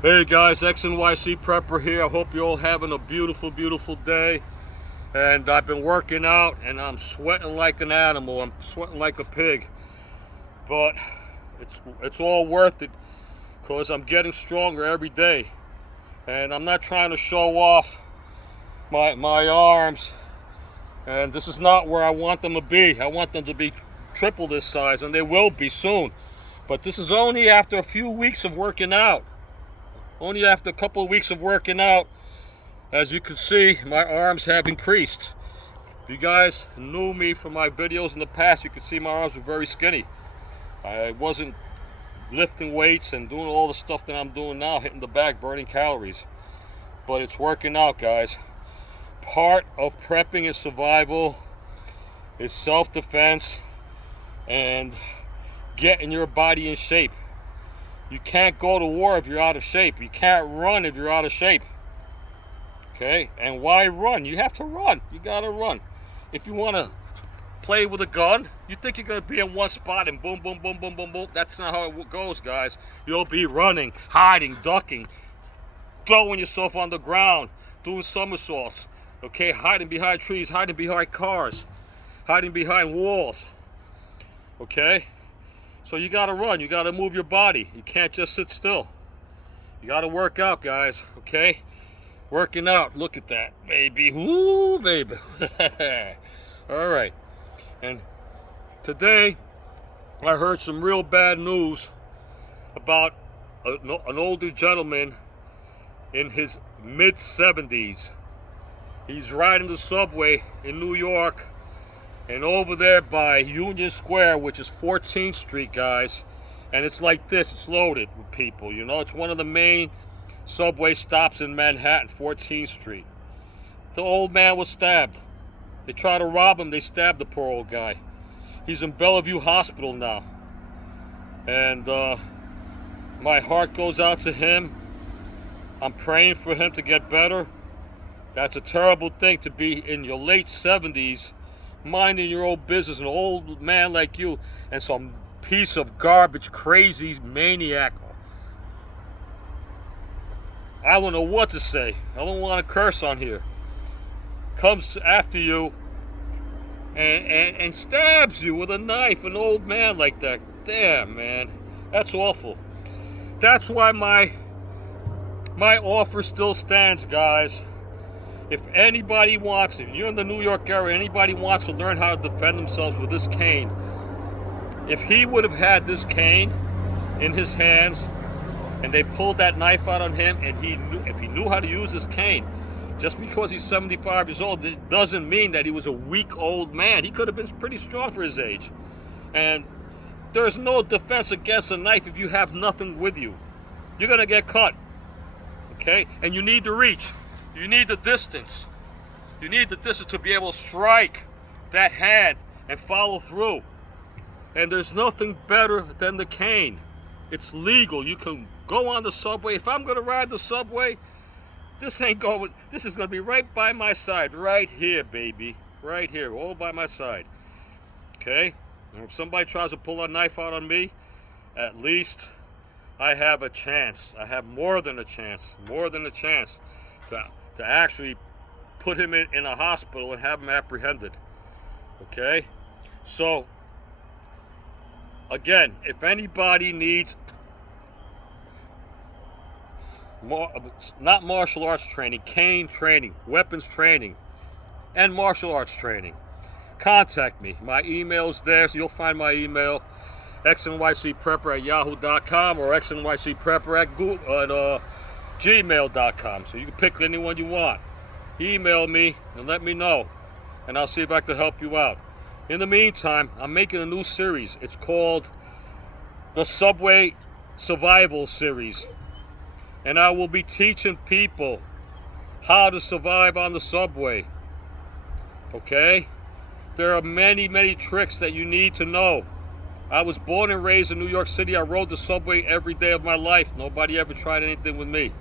Hey guys, XNYC Prepper here. I hope you're all having a beautiful, beautiful day. And I've been working out and I'm sweating like an animal. I'm sweating like a pig. But it's all worth it because I'm getting stronger every day. And I'm not trying to show off my arms. And this is not where I want them to be. I want them to be triple this size, and they will be soon. But this is only after a few weeks of working out. Only after a couple of weeks of working out, as you can see, my arms have increased. If you guys knew me from my videos in the past, you could see my arms were very skinny. I wasn't lifting weights and doing all the stuff that I'm doing now, hitting the bag, burning calories. But it's working out, guys. Part of prepping is survival, is self-defense, and getting your body in shape. You can't go to war if you're out of shape. You can't run if you're out of shape. Okay? And why run? You have to run. You gotta run. If you want to play with a gun, you think you're going to be in one spot and boom, boom, boom, boom, boom, boom. That's not how it goes, guys. You'll be running, hiding, ducking, throwing yourself on the ground, doing somersaults. Okay? Hiding behind trees, hiding behind cars, hiding behind walls. Okay? So you gotta run, you gotta move your body. You can't just sit still. You gotta work out, guys, okay? Working out, look at that, baby. Woo, baby. All right. And today, I heard some real bad news about an older gentleman in his mid-70s. He's riding the subway in New York, and over there by Union Square, which is 14th Street, guys, and it's like this, it's loaded with people, you know, it's one of the main subway stops in Manhattan, 14th Street. The old man was stabbed. They tried to rob him, they stabbed the poor old guy. He's in Bellevue Hospital now. And my heart goes out to him. I'm praying for him to get better. That's a terrible thing to be in your late 70s, minding your own business, an old man like you, and some piece of garbage, crazy maniac. I don't know what to say. I don't want to curse on here. Comes after you and stabs you with a knife, an old man like that. Damn, man. That's awful. That's why my offer still stands, guys. If anybody wants, if you're in the New York area, anybody wants to learn how to defend themselves with this cane, if he would have had this cane in his hands and they pulled that knife out on him, and if he knew how to use this cane, just because he's 75 years old, it doesn't mean that he was a weak old man. He could have been pretty strong for his age. And there's no defense against a knife if you have nothing with you. You're going to get cut. Okay? And you need the reach. You need the distance. You need the distance to be able to strike that hand and follow through. And there's nothing better than the cane. It's legal. You can go on the subway. If I'm going to ride the subway, this is going to be right by my side. Right here, baby. Right here. All by my side. Okay? And if somebody tries to pull a knife out on me, at least I have a chance. I have more than a chance. More than a chance to actually put him in a hospital and have him apprehended. Okay? So, again, if anybody needs not martial arts training, cane training, weapons training, and martial arts training, contact me. My email's there, so you'll find my email, xnycprepper@yahoo.com or xnycprepper@gmail.com. So you can pick anyone you want. Email me and let me know, and I'll see if I can help you out. In the meantime, I'm making a new series. It's called the Subway Survival Series, and I will be teaching people how to survive on the subway. Okay? There are many, many tricks that you need to know. I was born and raised in New York City. I rode the subway every day of my life. Nobody ever tried anything with me.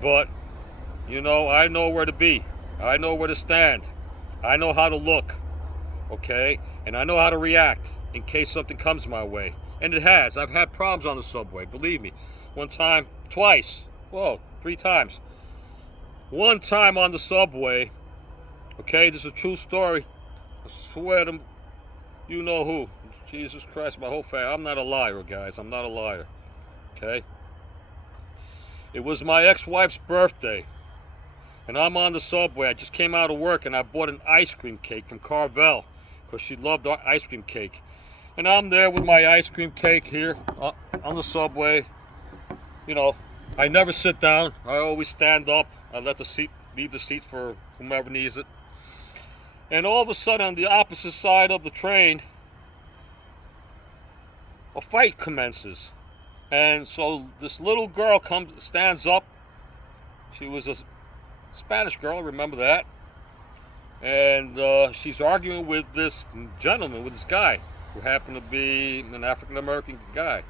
But, you know, I know where to be. I know where to stand. I know how to look. Okay? And I know how to react in case something comes my way. And it has. I've had problems on the subway, believe me. one time, twice. Whoa, 3 times. One time on the subway. Okay, this is a true story. I swear to you know who. Jesus Christ, my whole family. I'm not a liar, guys. I'm not a liar. Okay? It was my ex-wife's birthday. And I'm on the subway. I just came out of work and I bought an ice cream cake from Carvel because she loved ice cream cake. And I'm there with my ice cream cake here on the subway. You know, I never sit down. I always stand up. I leave the seats for whomever needs it. And all of a sudden, on the opposite side of the train, a fight commences. And so this little girl stands up. She was a Spanish girl, remember that. And she's arguing with this gentleman, with this guy, who happened to be an African-American guy.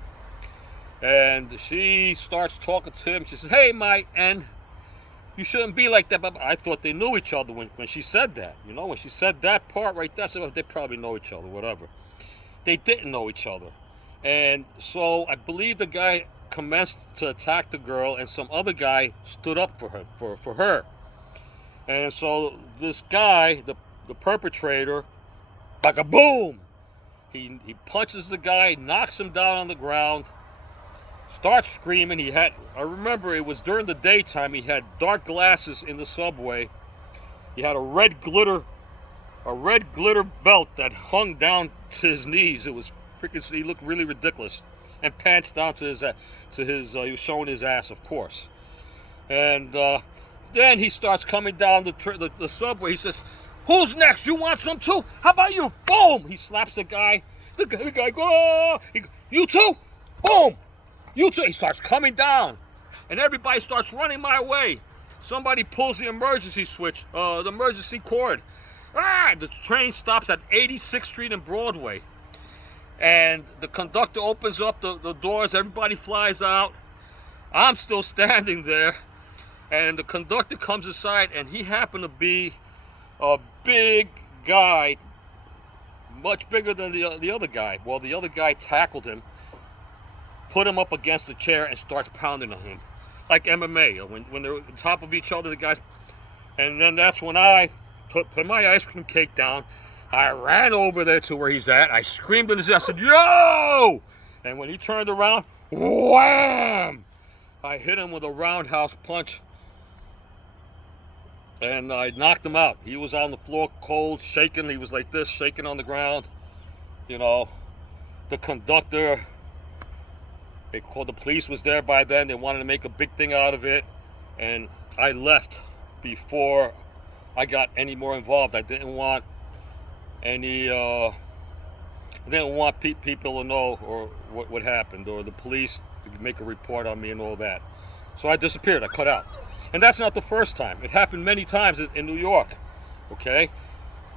And she starts talking to him. She says, "Hey, my N, you shouldn't be like that." But I thought they knew each other when she said that. You know, when she said that part right there, I said, well, they probably know each other, whatever. They didn't know each other. And so I believe the guy commenced to attack the girl, and some other guy stood up for her. And so this guy, the perpetrator, like a boom, he punches the guy, knocks him down on the ground, starts screaming. I remember it was during the daytime. He had dark glasses in the subway. He had a red glitter belt that hung down to his knees. It was freaking. He looked really ridiculous, and pants down to his. He was showing his ass, of course. And then he starts coming down the subway. He says, "Who's next? You want some too? How about you?" Boom! He slaps the guy. The guy goes, "Oh!" "You too?" Boom! "You too!" He starts coming down, and everybody starts running my way. Somebody pulls the emergency switch, the emergency cord. The train stops at 86th Street and Broadway. And the conductor opens up the doors. Everybody flies out. I'm still standing there. And the conductor comes inside, and he happened to be a big guy, much bigger than the other guy. Well, the other guy tackled him, put him up against the chair, and starts pounding on him. Like MMA, when they're on top of each other, the guys. And then that's when I put my ice cream cake down. I ran over there to where he's at. I screamed in his ear. I said, "Yo!" And when he turned around, wham! I hit him with a roundhouse punch. And I knocked him out. He was on the floor cold, shaking. He was like this, shaking on the ground. You know, the conductor, they called, the police was there by then. They wanted to make a big thing out of it. And I left before I got any more involved. I didn't want people to know or what happened, or the police to make a report on me and all that. So I disappeared. I cut out. And that's not the first time. It happened many times in New York. Okay?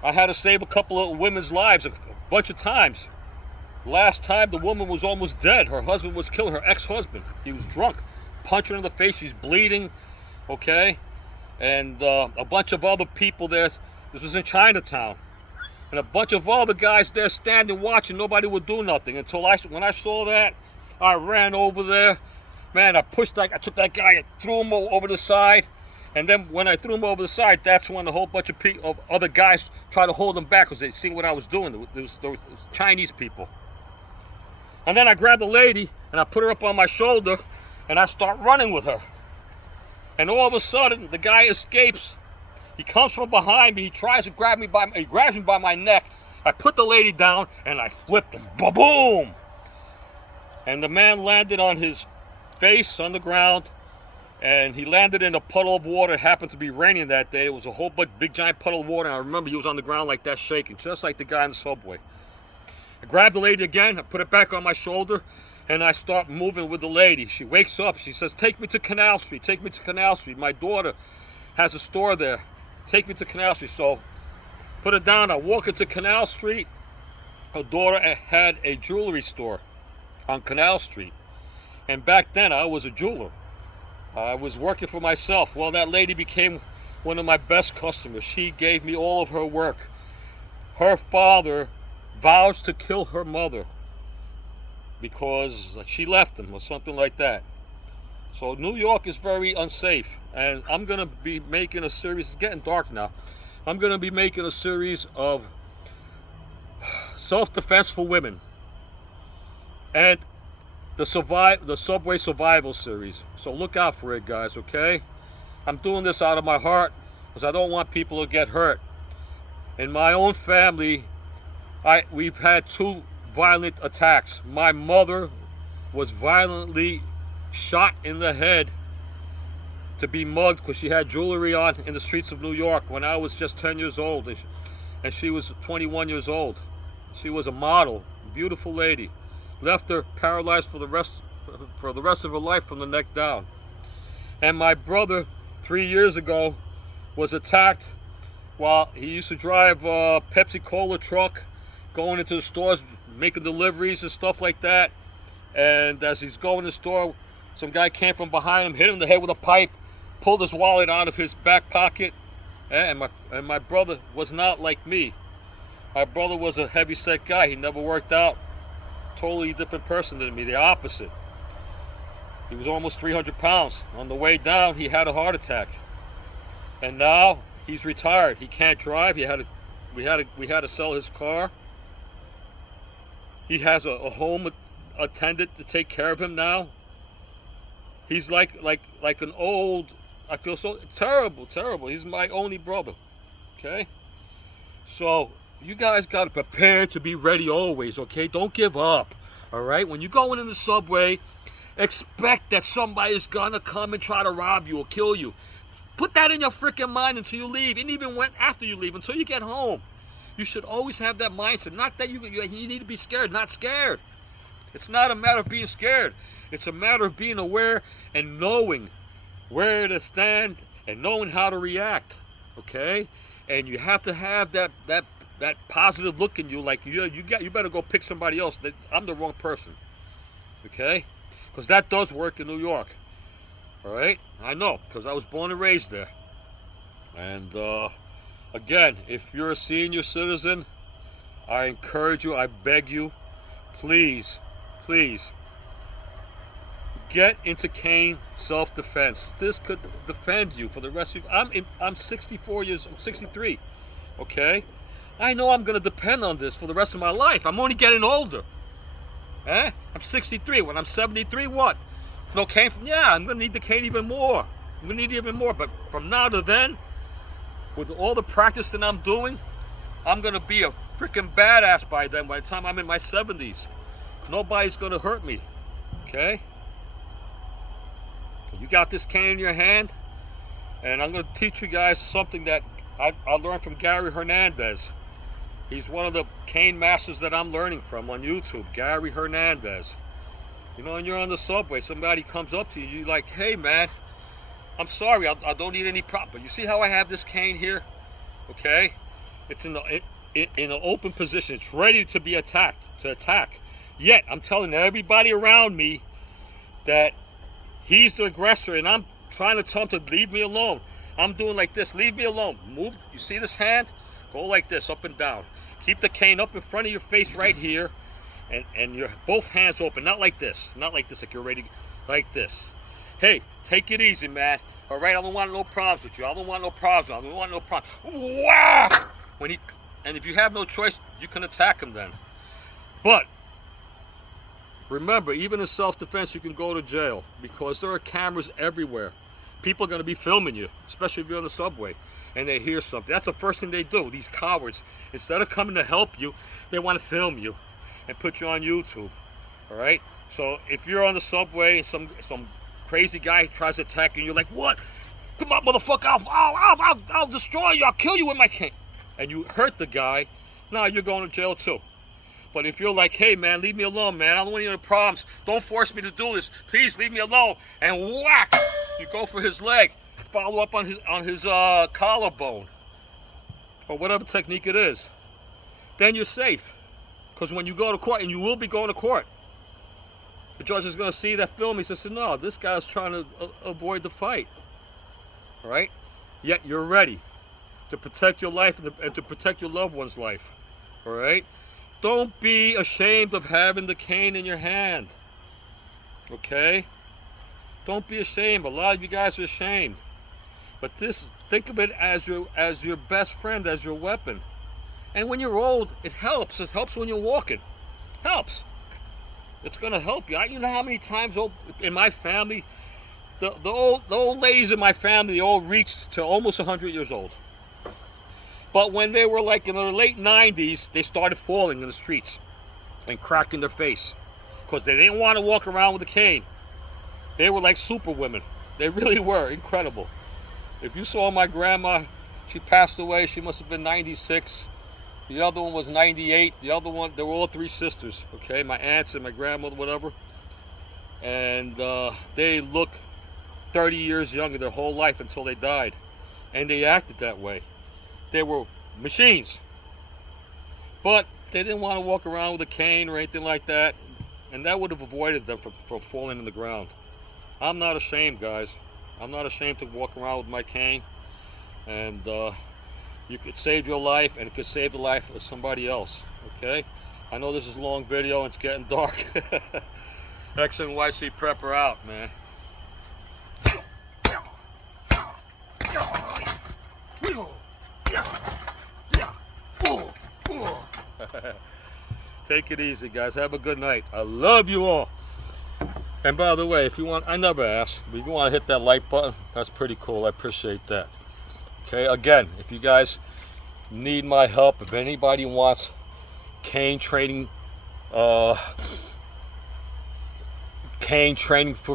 I had to save a couple of women's lives a bunch of times. Last time, the woman was almost dead. Her husband was killed, her ex-husband. He was drunk. Punched her in the face. She's bleeding. Okay? And a bunch of other people there. This was in Chinatown. And a bunch of other guys there standing watching. Nobody would do nothing. Until when I saw that, I ran over there. Man, I took that guy and threw him over the side. And then when I threw him over the side, that's when a whole bunch of other guys tried to hold him back because they seen what I was doing. There was Chinese people. And then I grabbed the lady and I put her up on my shoulder and I start running with her. And all of a sudden, the guy escapes. He comes from behind me. He tries to grab me he grabs me by my neck. I put the lady down and I flipped him. Ba-boom! And the man landed on his face on the ground, and he landed in a puddle of water. It happened to be raining that day. It was a whole big giant puddle of water, and I remember he was on the ground like that, shaking, just like the guy in the subway. I grabbed the lady again, I put it back on my shoulder, and I start moving with the lady. She wakes up, she says, "Take me to Canal Street, take me to Canal Street. My daughter has a store there. Take me to Canal Street." So, put her down, I walk into Canal Street. Her daughter had a jewelry store on Canal Street. And back then, I was a jeweler. I was working for myself. Well, that lady became one of my best customers. She gave me all of her work. Her father vows to kill her mother because she left him or something like that. So New York is very unsafe, and I'm gonna be making a series. It's getting dark now. I'm gonna be making a series of self-defense for women and the subway survival series. So look out for it, guys. Okay? I'm doing this out of my heart because I don't want people to get hurt. In my own family, we've had 2 violent attacks. My mother was violently shot in the head to be mugged because she had jewelry on in the streets of New York when I was just 10 years old, and she was 21 years old. She was a model, beautiful lady. Left her paralyzed for the rest of her life from the neck down. And my brother, 3 years ago, was attacked while he used to drive a Pepsi Cola truck, going into the stores, making deliveries and stuff like that. And as he's going to the store, some guy came from behind him, hit him in the head with a pipe, pulled his wallet out of his back pocket. And my brother was not like me. My brother was a heavy-set guy. He never worked out. Totally different person than me, the opposite. He was almost 300 pounds. On the way down, he had a heart attack. And now he's retired. He can't drive. We had to sell his car. He has a home attendant to take care of him now. He's like an old, I feel so terrible. He's my only brother. Okay? So you guys got to prepare to be ready always, okay? Don't give up, all right? When you're going in the subway, expect that somebody's gonna come and try to rob you or kill you. Put that in your freaking mind until you leave, and even after you leave, until you get home. You should always have that mindset. Not that you need to be scared, not scared. It's not a matter of being scared. It's a matter of being aware and knowing where to stand and knowing how to react, okay? And you have to have that positive look in you, like you better go pick somebody else. I'm the wrong person, okay? Because that does work in New York, all right? I know, because I was born and raised there. And again, if you're a senior citizen, I encourage you, I beg you, please get into cane self-defense. This could defend you for the rest of you. I'm 63, okay? I know I'm going to depend on this for the rest of my life. I'm only getting older. I'm 63. When I'm 73, what? No cane? Yeah, I'm going to need the cane even more. I'm going to need it even more. But from now to then, with all the practice that I'm doing, I'm going to be a freaking badass by then, by the time I'm in my 70s. Nobody's going to hurt me, okay? You got this cane in your hand, and I'm going to teach you guys something that I learned from Gary Hernandez. He's one of the cane masters that I'm learning from on YouTube, Gary Hernandez. You know, when you're on the subway, somebody comes up to you, you're like, hey man, I'm sorry, I don't need any prop, but you see how I have this cane here? Okay? It's in an open position. It's ready to be attack. Yet, I'm telling everybody around me that he's the aggressor, and I'm trying to tell him to leave me alone. I'm doing like this, leave me alone. Move, you see this hand? Go like this, up and down. Keep the cane up in front of your face right here, and your both hands open, not like this, like you're ready, like this. Hey, take it easy, man. All right, I don't want no problems with you. I don't want no problems. Wow! And if you have no choice, you can attack him then. But remember, even in self-defense, you can go to jail because there are cameras everywhere. People are going to be filming you, especially if you're on the subway and they hear something. That's the first thing they do, these cowards. Instead of coming to help you, they want to film you and put you on YouTube, all right? So if you're on the subway and some crazy guy tries to attack you, you're like, what? Come on, motherfucker, I'll destroy you, I'll kill you with my cane. And you hurt the guy, now you're going to jail too. But if you're like, hey man, leave me alone, man, I don't want any problems, don't force me to do this, please leave me alone, and whack, you go for his leg, follow up on his collarbone, or whatever technique it is, then you're safe. Because when you go to court, and you will be going to court, the judge is going to see that film. He says, no, this guy's trying to avoid the fight. All right? Yet you're ready to protect your life and to protect your loved one's life. All right? Don't be ashamed of having the cane in your hand. Okay? Don't be ashamed. A lot of you guys are ashamed. But this, think of it as your best friend, as your weapon. And when you're old, it helps. It helps when you're walking. Helps. It's gonna help you. You know how many times in my family, the old ladies in my family, they all reached to almost 100 years old. But when they were like in the late 90s, they started falling in the streets and cracking their face because they didn't want to walk around with a cane. They were like super women. They really were incredible. If you saw my grandma, she passed away. She must have been 96. The other one was 98. The other one, they were all three sisters, okay? My aunts and my grandmother, whatever. And they look 30 years younger their whole life until they died. And they acted that way. They were machines. But they didn't want to walk around with a cane or anything like that. And that would have avoided them from falling in the ground. I'm not ashamed, guys. I'm not ashamed to walk around with my cane. And you could save your life, and it could save the life of somebody else, okay? I know this is a long video and it's getting dark. X and YC Prepper out, man. Take it easy, guys. Have a good night. I love you all. And by the way, if you want, I never ask, but if you want to hit that like button, that's pretty cool. I appreciate that. Okay, again, if you guys need my help, if anybody wants cane training for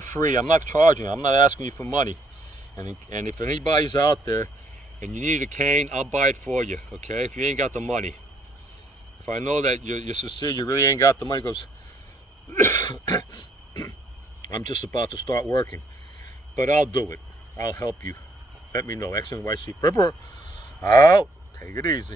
free, I'm not charging you. I'm not asking you for money. And if anybody's out there and you need a cane, I'll buy it for you, okay? If you ain't got the money. If I know that you're sincere, you really ain't got the money, goes, I'm just about to start working. But I'll do it. I'll help you. Let me know. X and YC Prepper out. Take it easy.